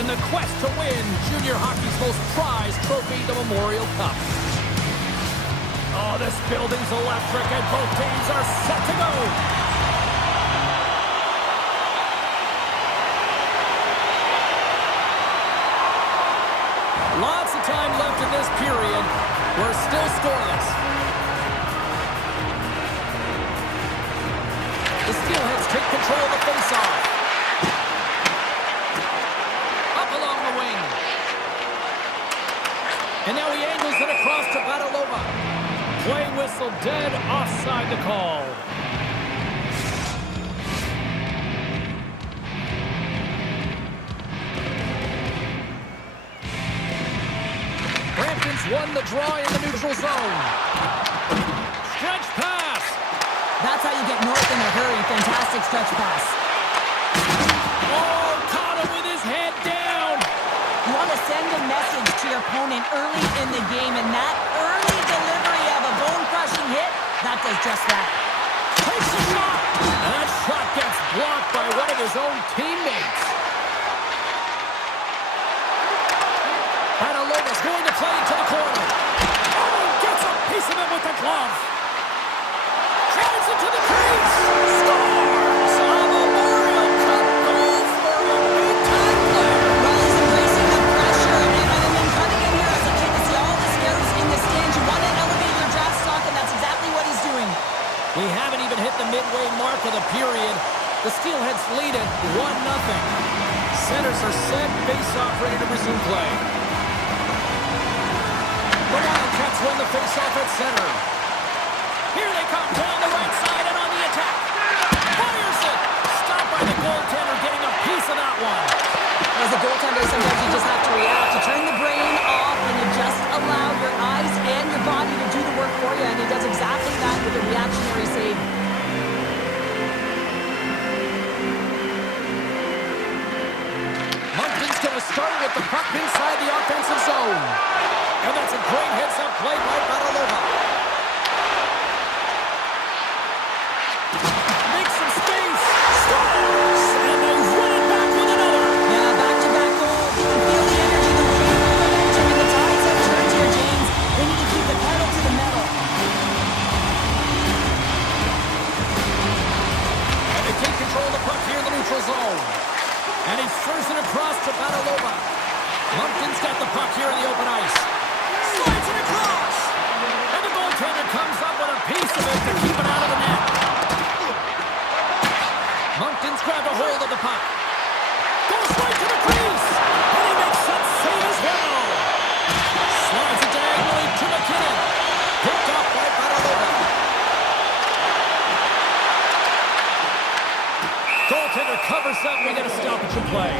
in the quest to win junior hockey's most prized trophy, the Memorial Cup. Oh, this building's electric, and both teams are set to go. Lots of time left in this period. We're still scoreless. The Steelheads take control of the faceoff. Up along the wing. And now he angles it across to Bathalon. Play whistle dead, offside the call. Brampton's won the draw in the neutral zone. Stretch pass. That's how you get north in a hurry. Fantastic stretch pass. Oh, caught him with his head down. You want to send a message to your opponent early in the game, and that early delivery of a bone-crushing hit, that does just that. Takes a shot. And that shot gets blocked by one of his own teammates. Batalova's going to play to the corner. Oh, gets a piece of it with the glove. Drives it to the crease. Scores! A Memorial Cup goal for a big-time player. Well, he's embracing the pressure, and coming in here as a kid to see all the scouts in the stands. You want to elevate your draft stock, and that's exactly what he's doing. We haven't even hit the midway mark of the period. The Steelheads lead it 1-0. Centers are set, face-off ready to resume play. The Wildcats win the face-off at center. Here they come down the right side and on the attack. Fires it! Stopped by the goaltender, getting a piece of that one. As a goaltender, sometimes you just have to react. You turn the brain off and you just allow your eyes and your body to do the work for you, and he does exactly that with a reactionary save. Moncton's going to start with the puck inside the offensive zone. And that's a great heads-up play by Bathalon. Makes some space. Scores! And they run it back with another. Yeah, back-to-back goals. You can feel the energy, the wave, the momentum, and the tides have turned here, James. They need to keep the pedal to the metal. And they take control of the puck here in the neutral zone. And he throws it across to Bathalon. Moncton's got the puck here in the open ice. Slides it across. And the goaltender comes up with a piece of it to keep it out of the net. Moncton's grabbed a hold of the puck. Goes right to the crease. And he makes that save as well. Slides it diagonally to McKinnon. Picked up by Bathalon. Goaltender covers up. We get a stoppage in play.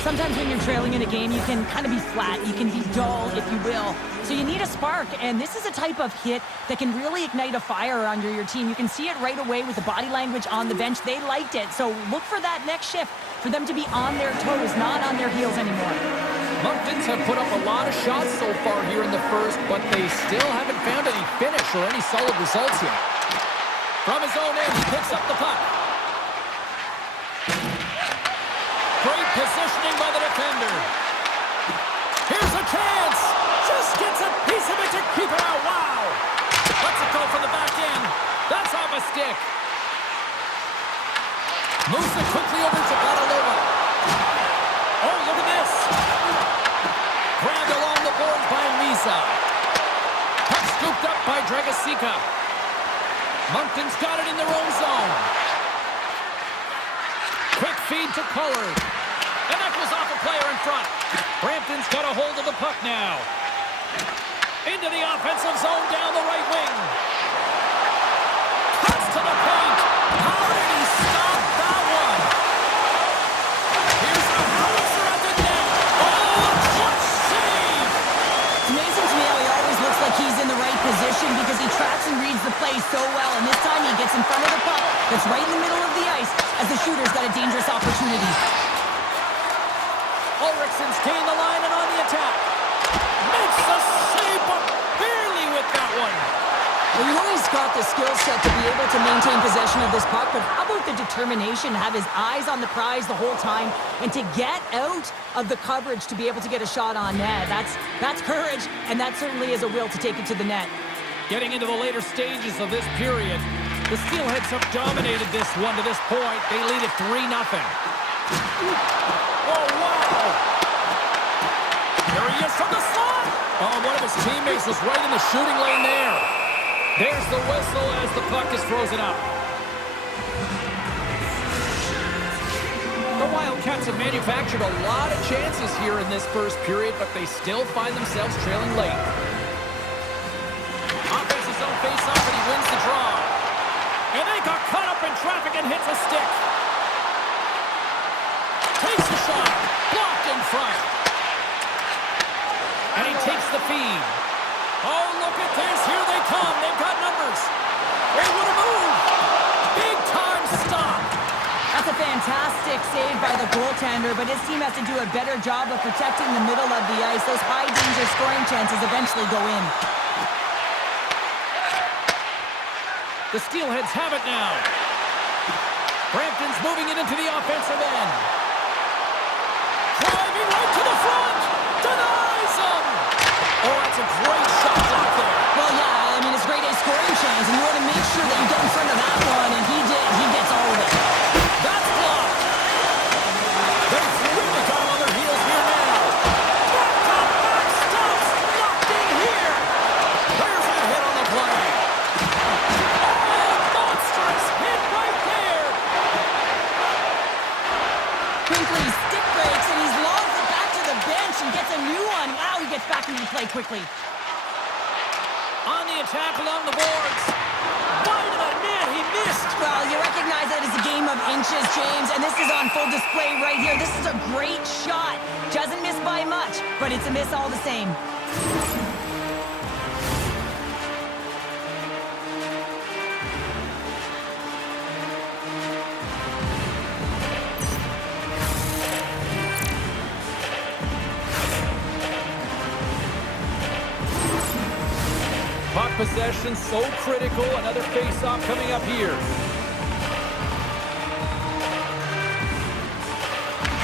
Sometimes when you're trailing in a game, you can kind of be flat. You can be dull, if you will. So you need a spark, and this is a type of hit that can really ignite a fire under your team. You can see it right away with the body language on the bench. They liked it. So look for that next shift, for them to be on their toes, not on their heels anymore. Monctons have put up a lot of shots so far here in the first, but they still haven't found any finish or any solid results yet. From his own end, he picks up the puck. Great positioning by the defender. Here's a chance. Just gets a piece of it to keep it out. Wow. Lets it go from the back end. That's off a stick. Moves it quickly over to Bathalon. Oh, look at this. Grabbed along the boards by Lisa. Puck scooped up by Dragosika. Moncton's got it in their own zone. Quick feed to Collard. And that goes off a player in front. Brampton's got a hold of the puck now. Into the offensive zone down the right wing. Cuts to the paint. How did he stop that one? Here's the howitzer at the net. Oh, clutch save! It's amazing to me how he always looks like he's in the right position because he tracks and reads the play so well. And this time he gets in front of the puck that's right in the middle of the ice as the shooter's got a dangerous opportunity. Ulrichson's gained the line and on the attack. Makes the save, but barely with that one. Well, you know he's got the skill set to be able to maintain possession of this puck, but how about the determination to have his eyes on the prize the whole time and to get out of the coverage to be able to get a shot on net? That's courage, and that certainly is a will to take it to the net. Getting into the later stages of this period, the Steelheads have dominated this one to this point. They lead it 3-0. Oh, wow! There he is from the slot! Oh, one of his teammates was right in the shooting lane there. There's the whistle as the puck is frozen up. The Wildcats have manufactured a lot of chances here in this first period, but they still find themselves trailing late. Offense his own face-off, and he wins the draw. And they got caught up in traffic and hits a stick. Takes the shot. Blocked in front. And he takes the feed. Oh, look at this. Here they come. They've got numbers. They would have moved. Big time stop. That's a fantastic save by the goaltender, but his team has to do a better job of protecting the middle of the ice. Those high-danger scoring chances eventually go in. The Steelheads have it now. Brampton's moving it into the offensive end. Driving right to the front. Denies him. Oh, that's a great shot block there. Well, yeah, I mean, it's great a scoring chance, and you want to make sure that you get in front of that one, and he did. He gets all of it. That's blocked. They've really got him on their heels here now. Back stops. Locked in here. There's a hit on the play. Hit right there. Quickly stick breaks, and he's lost it back to the bench and gets a new one. Wow, he gets back into play quickly. On the attack along the boards. Wide of the net, he missed. Well, you recognize that it's a game of inches, James, and this is on full display right here. This is a great shot. Doesn't miss by much, but it's a miss all the same. Puck possession so critical. Another face-off coming up here.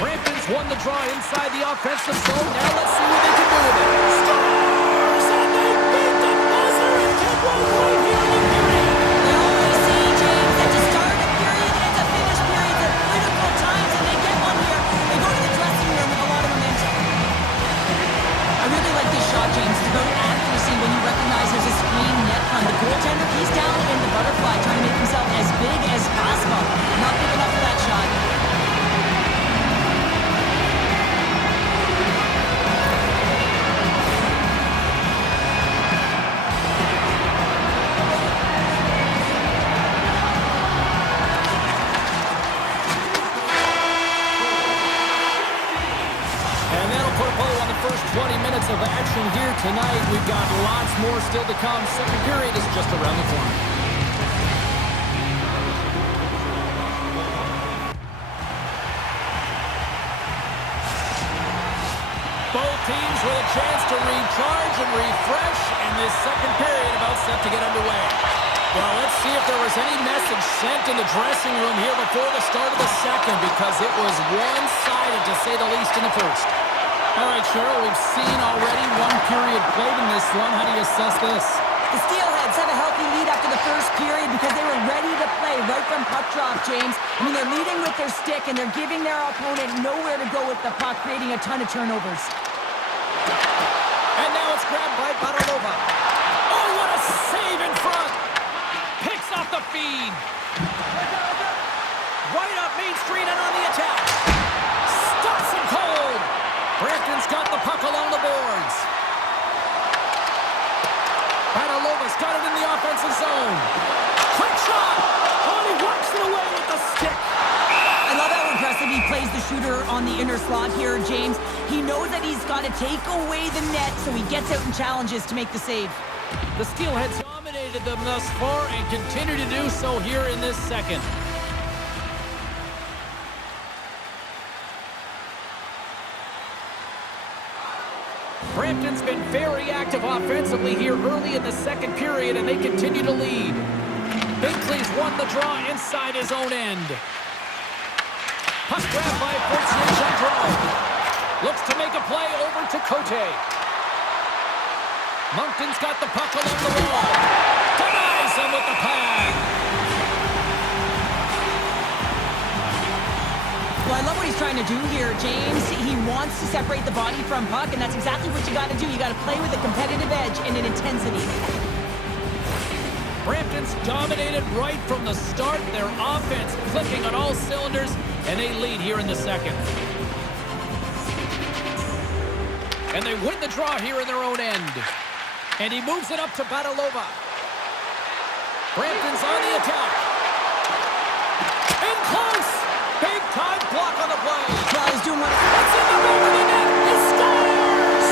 Brampton's won the draw inside the offensive zone. Now let's see what they can do with it. Scores! And they beat the buzzer and kept one right here in the period. We always see, James, that to start a period and to finish periods at critical times, and they get one here. They go to the dressing room with a lot of momentum. I really like this shot, James. It's about accuracy when you recognize there's a screen net front. The goaltender, he's down in the butterfly, trying to make himself as big as possible. Not big enough for that shot. And that'll put a bow on the first 20 minutes of action here tonight. We've got lots more still to come. Second period is just around the corner. Both teams with a chance to recharge and refresh, and this second period about set to get underway. Well, let's see if there was any message sent in the dressing room here before the start of the second, because it was one-sided, to say the least, in the first. All right, Cheryl, we've seen already one period played in this one. How do you assess this? The Steelheads have a healthy lead after the first period because they were ready to play right from puck drop, James. I mean, they're leading with their stick, and they're giving their opponent nowhere to go with the puck, creating a ton of turnovers. And now it's grabbed by Bathalon. Oh, what a save in front. Picks off the feed. Right up Main Street and on the attack. Stops him cold. Brampton's got the puck along the boards. Batalova's got it in the offensive zone. Quick shot. Oh, he whacks it away with the stick. I love how aggressive he plays the shooter on the inner slot here, James. He knows that he's got to take away the net, so he gets out and challenges to make the save. The Steelheads dominated them thus far and continue to do so here in this second. Brampton's been very active offensively here early in the second period, and they continue to lead. Binkley's won the draw inside his own end. Puck grab by Fortier. Looks to make a play over to Cote. Moncton's got the puck along the wall. Denies him with the pad. Well, I love what he's trying to do here, James. He wants to separate the body from puck, and that's exactly what you got to do. You got to play with a competitive edge and an intensity. Brampton's dominated right from the start. Their offense clicking on all cylinders, and they lead here in the second. And they win the draw here in their own end. And he moves it up to Bathalon. Brampton's on the attack. In close! Big time block on the play. Well, he's doing what... It's in the back of the net. He scores!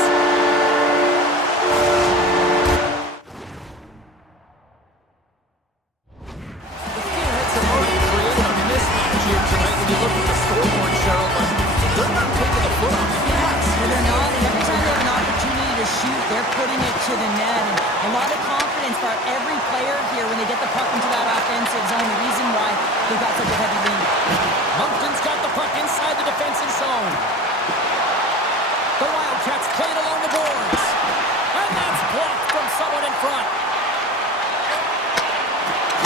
The Steelheads have already created a mismatch here tonight when you look at the scoreboard, Cheryl, but they're not taking the foot off the gas. No, they're not. And every time they have an opportunity to shoot, they're putting it to the net. And a lot of confidence for every player here when they get the puck into that offensive zone. The reason why they've got such a heavy lead. Moncton's got the puck inside the defensive zone. The Wildcats play it along the boards. And that's blocked from someone in front.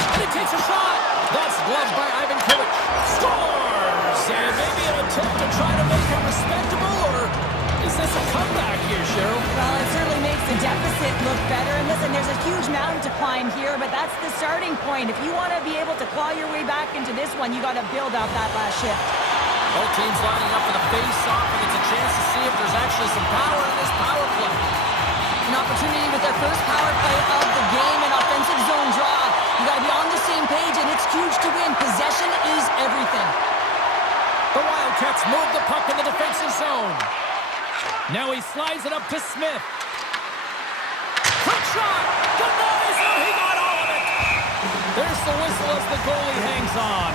And he takes a shot. That's gloved by Ivan Kovic. Scores! And maybe an attempt to try to make it respectable, or is this a comeback here, Cheryl? Well, it certainly makes the deficit look better. And listen, there's a huge mountain to climb here, but that's the starting point. If you want to be able to claw your way back into this one, you got to build out that last shift. Both teams lining up for the face-off, and it's a chance to see if there's actually some power in this power play. An opportunity with their first power play of the game, an offensive zone draw. You got to be on the same page, and it's huge to win. Possession is everything. The Wildcats move the puck in the defensive zone. Now he slides it up to Smith. Quick shot! Denies him! He got all of it! There's the whistle as the goalie hangs on.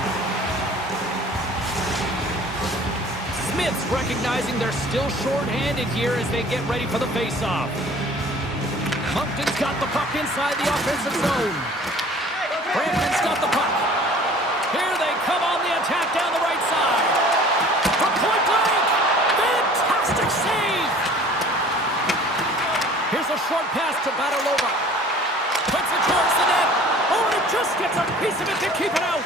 Smith's recognizing they're still short-handed here as they get ready for the face-off. Moncton's got the puck inside the offensive zone. Brampton's got the puck. Here they come on the attack down the right side. From point blank! Fantastic save! Here's a short pass to Bathalon. Puts it towards the net. Oh, and it just gets a piece of it to keep it out.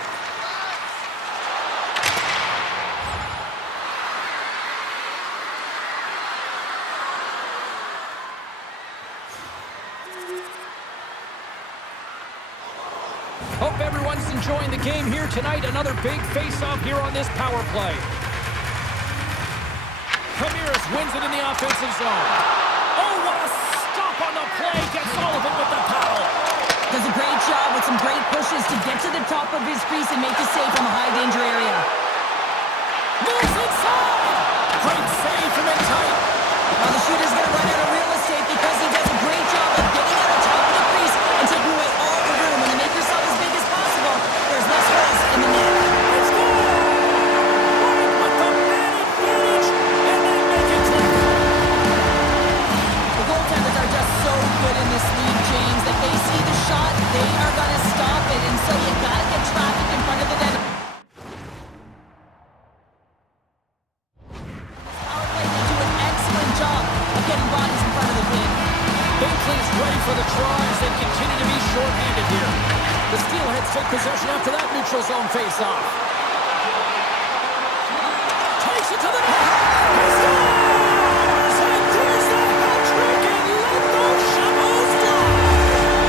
Hope everyone's enjoying the game here tonight. Another big face-off here on this power play. Ramirez wins it in the offensive zone. Oh, what a stop on the play. Gets all of it with the paddle. Does a great job with some great pushes to get to the top of his crease and make the save from a high-danger area. Moves inside. Great save from in tight. Well, the shooter's going to run out of real estate because he does a great job of getting out of top of the crease and taking away all the room. When you make yourself as big as possible, there's less holes in the net. It's good. Right with the man advantage, and they make it click. The goaltenders are just so good in this league, James. If they see the shot, they are going to stop it. And so you got to get traffic in front of the net. Binkley's ready for the draw as they continue to be short-handed here. The Steelheads take possession after that neutral zone face-off. Takes it to the net. He scores! And there's the hat-trick, and let those shovels fly!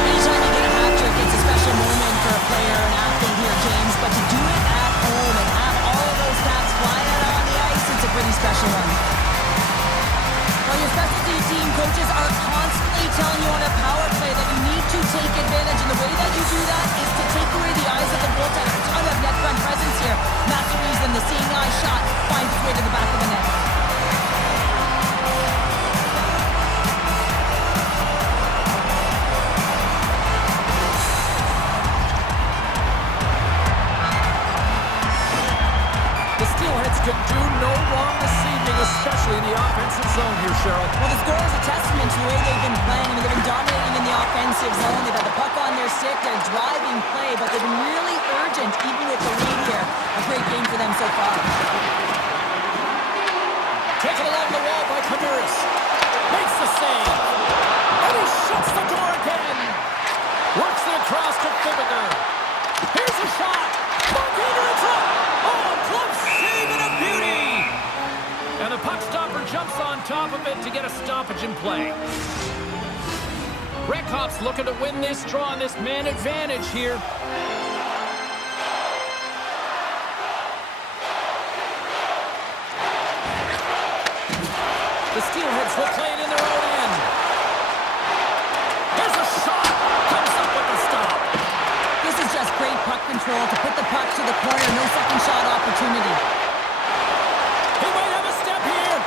Anytime you get a hat-trick, it's a special moment for a player, an athlete here, James. But to do it at home and have all of those stats flying out on the ice, it's a pretty special one. Well, your specialty team coaches are constantly telling you on a power play that you need to take advantage, and the way that you do that is to take away the eyes of the goaltender. A ton of net front presence here. And that's the reason the seeing eye shot finds its way to the back of the net. The Steelheads can do no wrong this evening especially in the offensive zone here, Cheryl. Well, the score is a testament to the way they've been playing. I mean, they've been dominating in the offensive zone. They've got the puck on their stick. They're driving play, but they've been really urgent, even with the lead here. A great game for them so far. Taken along the wall by Camaris. Makes the save. And he shuts the door again. Works it across to Fibiger. Here's a shot. Bartender, it's up. Oh, glove save and a beauty. And the puck stopper jumps on top of it to get a stoppage in play. Rekhop's looking to win this draw on this man advantage here. The Steelheads will play it in their own end. Here's a shot. Comes up with the stop. This is just great puck control to put the puck to the corner. No second shot opportunity. He might have a step here.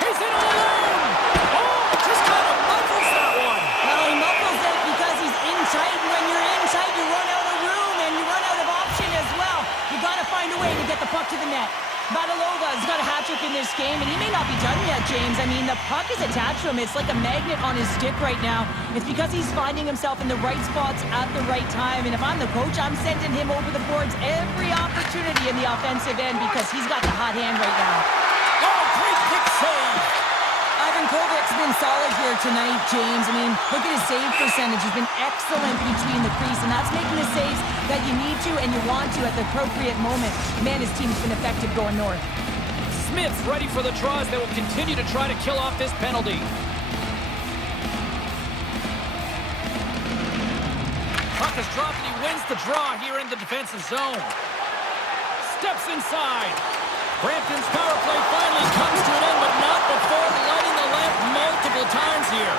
He's in all alone. Oh, just kind of muffles that one. Well, he muffles it because he's in tight. And when you're in tight, you run out of room and you run out of option as well. You got to find a way to get the puck to the net. Batalova's got a hat-trick in this game, and he may not be done yet, James. I mean, the puck is attached to him. It's like a magnet on his stick right now. It's because he's finding himself in the right spots at the right time. And if I'm the coach, I'm sending him over the boards every opportunity in the offensive end because he's got the hot hand right now. Oh, great kick save. Ivan Kovic's been solid here tonight, James. I mean, look at his save percentage. He's been excellent between the crease, and that's making the saves that you need to and you want to at the appropriate moment. Man, his team's been effective going north. Smith's ready for the draws. They will continue to try to kill off this penalty. Puck is dropped, and he wins the draw here in the defensive zone. Steps inside. Brampton's power play finally comes to an end, but not before lighting the lamp multiple times here.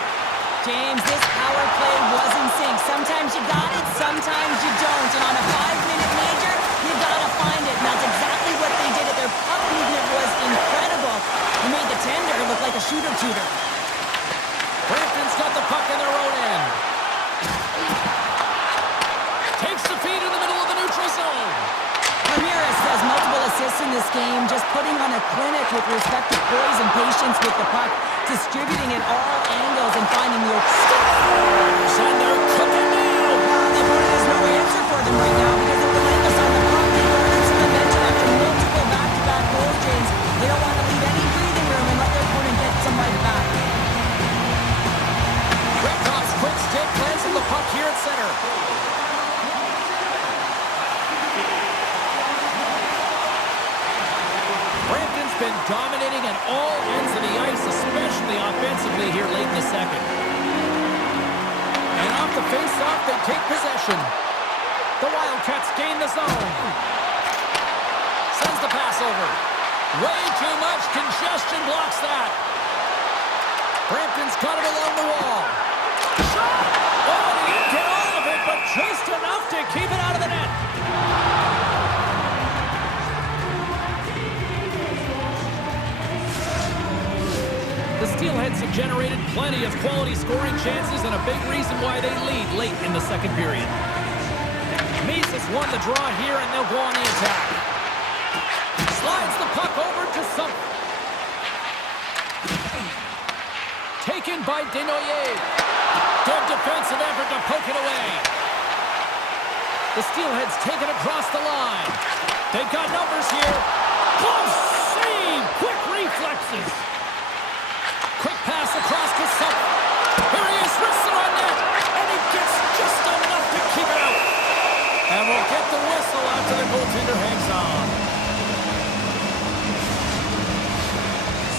James, this power play was in sync. Sometimes you got it, sometimes you don't. And on a 5-minute major, you gotta find it. And that's exactly what they did. Their puck movement was incredible. It made the tender look like a shooter-tutor. Brampton's got the puck in their own end. Takes the feed in the middle of the neutral zone. Ramirez has multiple assists in this game, just putting on a clinic with respect to poise and patience with the puck, distributing at all angles and finding the open. And they're cooking now. The opponent has no answer for them right now because they're relentless on the puck. They garnered some momentum after multiple back-to-back goals, James. They don't want to leave any breathing room and let their opponent get somebody back. Redcops quick stick lands on the puck here at center. Brampton's been dominating at all ends of the ice, especially offensively here late in the second. And off the face-off, they take possession. The Wildcats gain the zone. Sends the pass over. Way too much congestion blocks that. Brampton's got it along the wall. Shot! Oh, he didn't get all of it, but just enough to keep it out of the net. The Steelheads have generated plenty of quality scoring chances and a big reason why they lead late in the second period. Mises won the draw here, and they'll go on the attack. Slides the puck over to Summer. Taken by Desnoyers. Good defensive effort to poke it away. The Steelheads take it across the line. They've got numbers here. Close save! Quick reflexes. Quick pass across to Summer. Here he is, wristed on net, and he gets just enough to keep it out. And we'll get the whistle after the goaltender hangs on.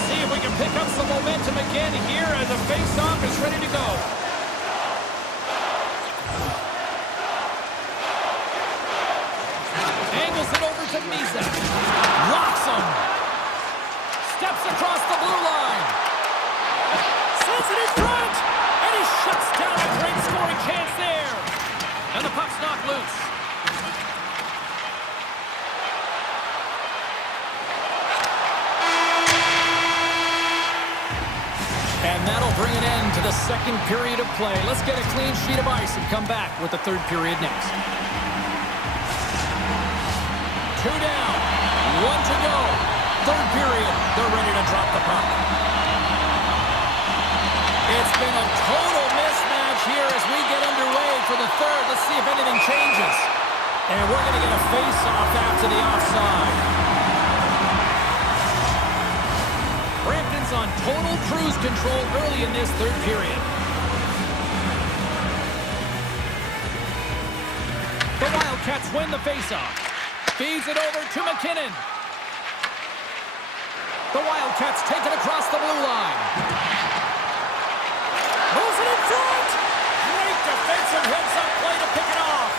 See if we can pick up some momentum again here as the face-off is ready to go. Angles it over to Misa. Locks him. Steps across the blue line. Sends it in front. And he shuts down a great scoring chance there. And the puck's knocked loose. And that'll bring an end to the second period of play. Let's get a clean sheet of ice and come back with the third period next. 2 down, 1 to go. Third period, they're ready to drop the puck. It's been a total mismatch here as we get underway for the third. Let's see if anything changes. And we're going to get a face-off after the offside. Brampton's on total cruise control early in this third period. The Wildcats win the face-off. Feeds it over to McKinnon. The Wildcats take it across the blue line. Moves it in front. Great defensive heads-up play to pick it off.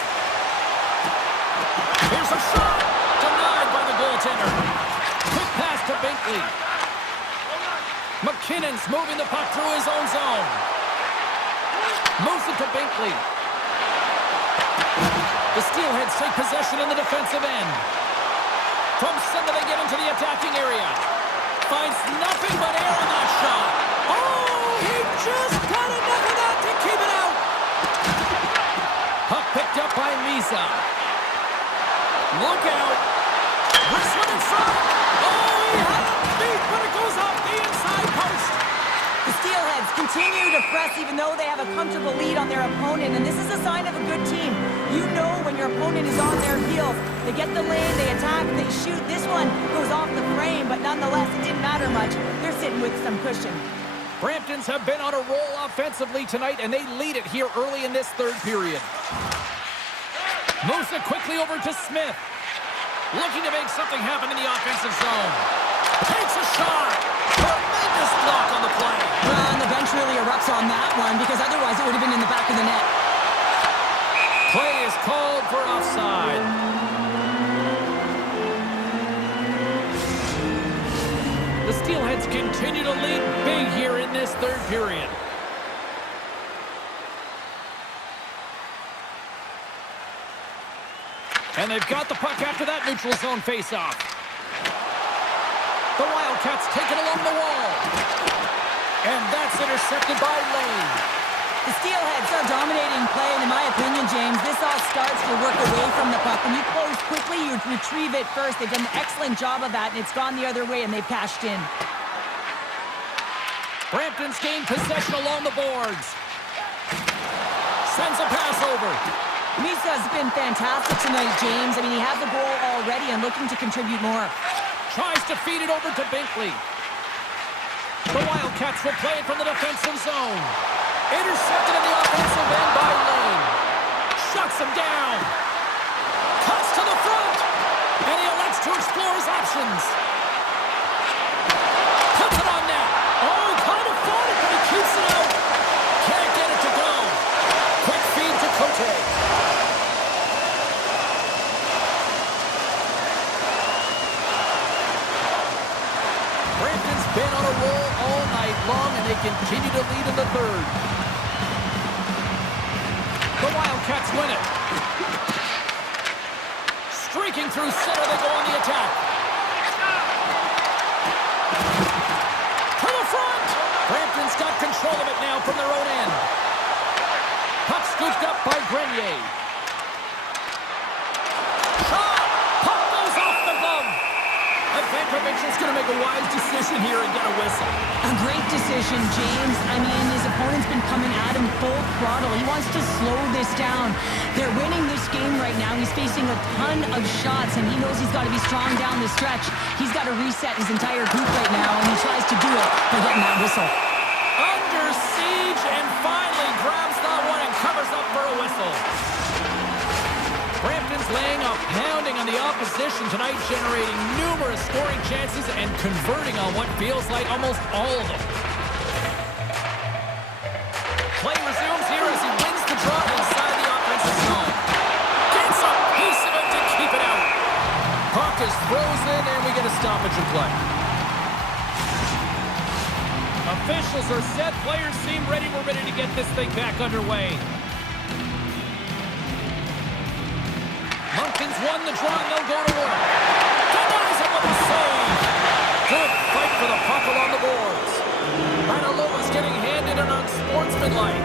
Here's a shot. Denied by the goaltender. Quick pass to Binkley. McKinnon's moving the puck through his own zone. Moves it to Binkley. The Steelheads take possession in the defensive end. From center, they get into the attacking area. Finds nothing but air on that shot. Oh, he just got enough of that to keep it out. Puck picked up by Lisa. Look out. This one in front. Oh, he had it beat, but it goes off the inside post. The Steelheads continue to press even though they have a comfortable lead on their opponent, and this is a sign of a good team. You know when your opponent is on their heels. They get the lane, they attack, they shoot. This one goes off the frame, but nonetheless, it didn't matter much. They're sitting with some cushion. Bramptons have been on a roll offensively tonight, and they lead it here early in this third period. Moves it quickly over to Smith. Looking to make something happen in the offensive zone. Takes a shot. Tremendous block on the play. And the bench really erupts on that one because otherwise it would have been in the back of the net. Play is called for offside. The Steelheads continue to lead big here in this third period. And they've got the puck after that neutral zone faceoff. The Wildcats take it along the wall. And that's intercepted by Lane. The Steelheads are dominating play, and in my opinion, James, this all starts to work away from the puck. When you close quickly, you retrieve it first. They've done an excellent job of that, and it's gone the other way, and they've cashed in. Brampton's gained possession along the boards. Sends a pass over. Misa's been fantastic tonight, James. I mean, he has a goal already and looking to contribute more. Tries to feed it over to Binkley. The Wildcats will play it from the defensive zone. Intercepted in the offensive end by Lane. Shuts him down. Cuts to the front. And he elects to explore his options. Puts it on net. Oh, kind of fought it, but he keeps it out. Can't get it to go. Quick feed to Cote. Brampton's been on a roll all night long, and they continue to lead in the third. The Wildcats win it. Streaking through center, they go on the attack. To the front! Brampton's got control of it now from their own end. Puck scooped up by Grenier. Shot! Puck goes off the glove. Vankovic is going to make a wise decision here and get a whistle. A great decision, James. I mean, his opponent's been coming at him full throttle. He wants to slow this down. They're winning this game right now. He's facing a ton of shots, and he knows he's got to be strong down the stretch. He's got to reset his entire group right now, and he tries to do it by getting that whistle. Under siege, and finally grabs that one and covers up for a whistle. Brampton's laying a pounding on the opposition tonight, generating numerous scoring chances and converting on what feels like almost all of them. Play resumes here as he wins the draw inside the offensive zone. Gets a piece of it to keep it out. Puck is frozen, and we get a stoppage in play. Officials are set. Players seem ready. We're ready to get this thing back underway. Monkins won the draw, and they'll go to work. Denies it with a save. Good fight for the puck along the boards. Ranalova's getting handed an unsportsmanlike.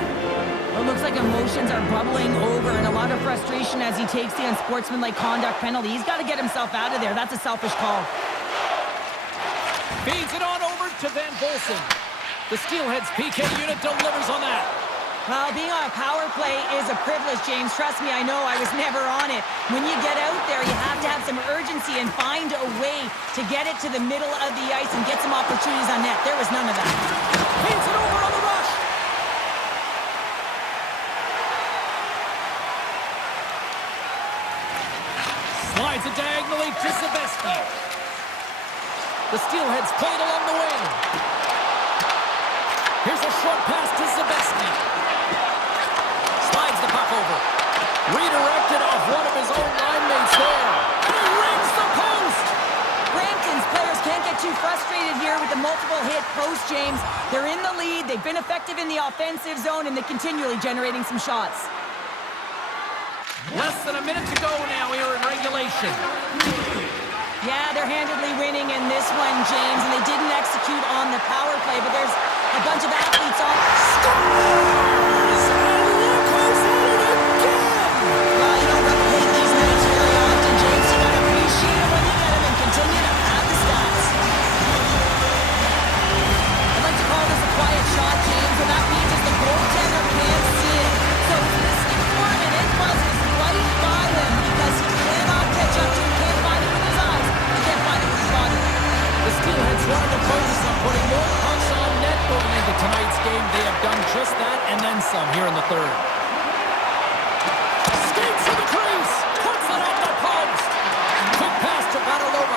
It looks like emotions are bubbling over and a lot of frustration as he takes the unsportsmanlike conduct penalty. He's got to get himself out of there. That's a selfish call. Feeds it on over to Van Volsen. The Steelheads PK unit delivers on that. Well, being on a power play is a privilege, James. Trust me, I know. I was never on it. When you get out there, you have to have some urgency and find a way to get it to the middle of the ice and get some opportunities on net. There was none of that. Feeds it over on the rush. Slides it diagonally to Zabeski. The Steelheads played along the wing. Here's a short pass to Zabeski. Slides the puck over. Redirected off one of his own line mates there. And he rings the post! Brampton's players can't get too frustrated here with the multiple hit post, James. They're in the lead. They've been effective in the offensive zone, and they're continually generating some shots. Less than a minute to go now here in regulation. Yeah, they're handedly winning in this one, James, and they didn't execute on the power play, but there's a bunch of athletes on. Scores! And look who's at it again! Well, you don't replicate these nights very often, James. You gotta appreciate it when you get them and continue to pad the stats. I'd like to call this a quiet shot, James. What that means is the goaltender can't see it. So he's listening for it, and it buzzes right by him because he cannot catch up to it, can't find it with his eyes, he can't find it with his body. The Steelheads wanted to focus on putting more pucks on net going into tonight's game. They have done just that and then some here in the third. Skates to the crease. Puts it on the post. Quick pass to Bathalon.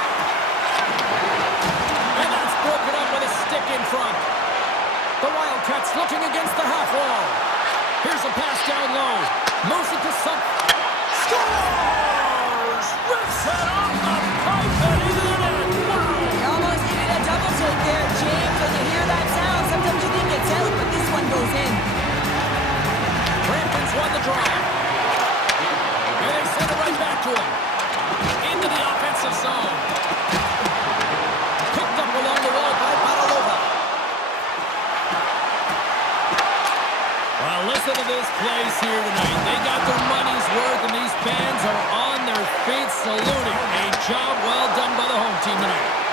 And that's broken up with a stick in front. The Wildcats looking against the half wall. Here's a pass down low. Moves it to scores! Rips it off the pipe and into the net. Wow! You almost needed a double take there, James. When you hear that sound, sometimes you think it's out, but this one goes in. Brampton's won the draw. And they send it right back to him. Into the offensive zone. Picked up along the wall by Bathalon. Well, listen to this place here tonight. They got their money's worth, and these fans are on their feet saluting. A job well done by the home team tonight.